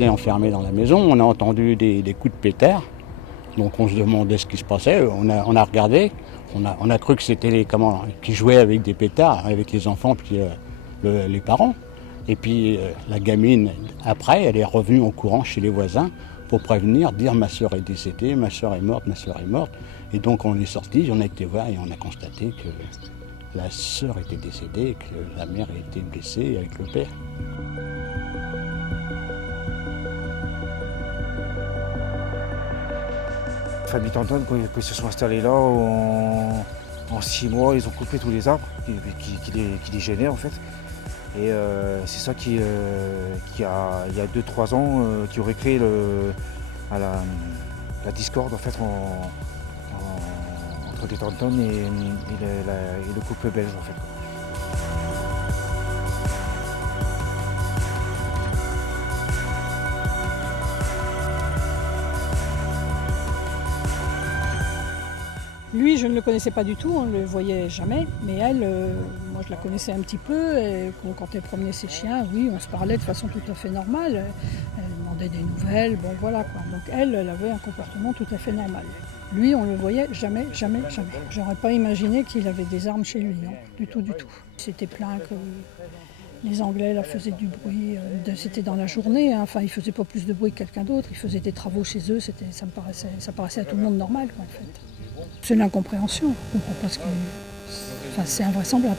était enfermés dans la maison, on a entendu des coups de pétard. Donc on se demandait ce qui se passait, on a regardé, on a cru que c'était qui jouaient avec des pétards, avec les enfants puis les parents. Et puis la gamine, après, elle est revenue en courant chez les voisins pour prévenir, dire ma soeur est décédée, ma soeur est morte, ma soeur est morte. Et donc on est sorti, on a été voir et on a constaté que la soeur était décédée et que la mère était blessée avec le père. La famille Tanton, quand ils se sont installés là, en 6 mois, ils ont coupé tous les arbres qui les gênaient en fait. Et c'est ça qui, il y a 2-3 ans, qui aurait créé la discorde en fait, entre les Tantons et le couple belge en fait. Lui, je ne le connaissais pas du tout, on ne le voyait jamais, mais elle, moi je la connaissais un petit peu, et quand elle promenait ses chiens, oui, on se parlait de façon tout à fait normale, elle demandait des nouvelles, bon voilà quoi. Donc elle avait un comportement tout à fait normal. Lui, on ne le voyait jamais, jamais, jamais. J'aurais pas imaginé qu'il avait des armes chez lui, non, du tout, du tout. Il s'était plaint que les Anglais là, faisaient du bruit, c'était dans la journée, hein. Enfin ils faisaient pas plus de bruit que quelqu'un d'autre, ils faisaient des travaux chez eux, ça paraissait à tout le monde normal quoi, en fait. C'est l'incompréhension, on comprend pas ce que... Enfin, c'est invraisemblable.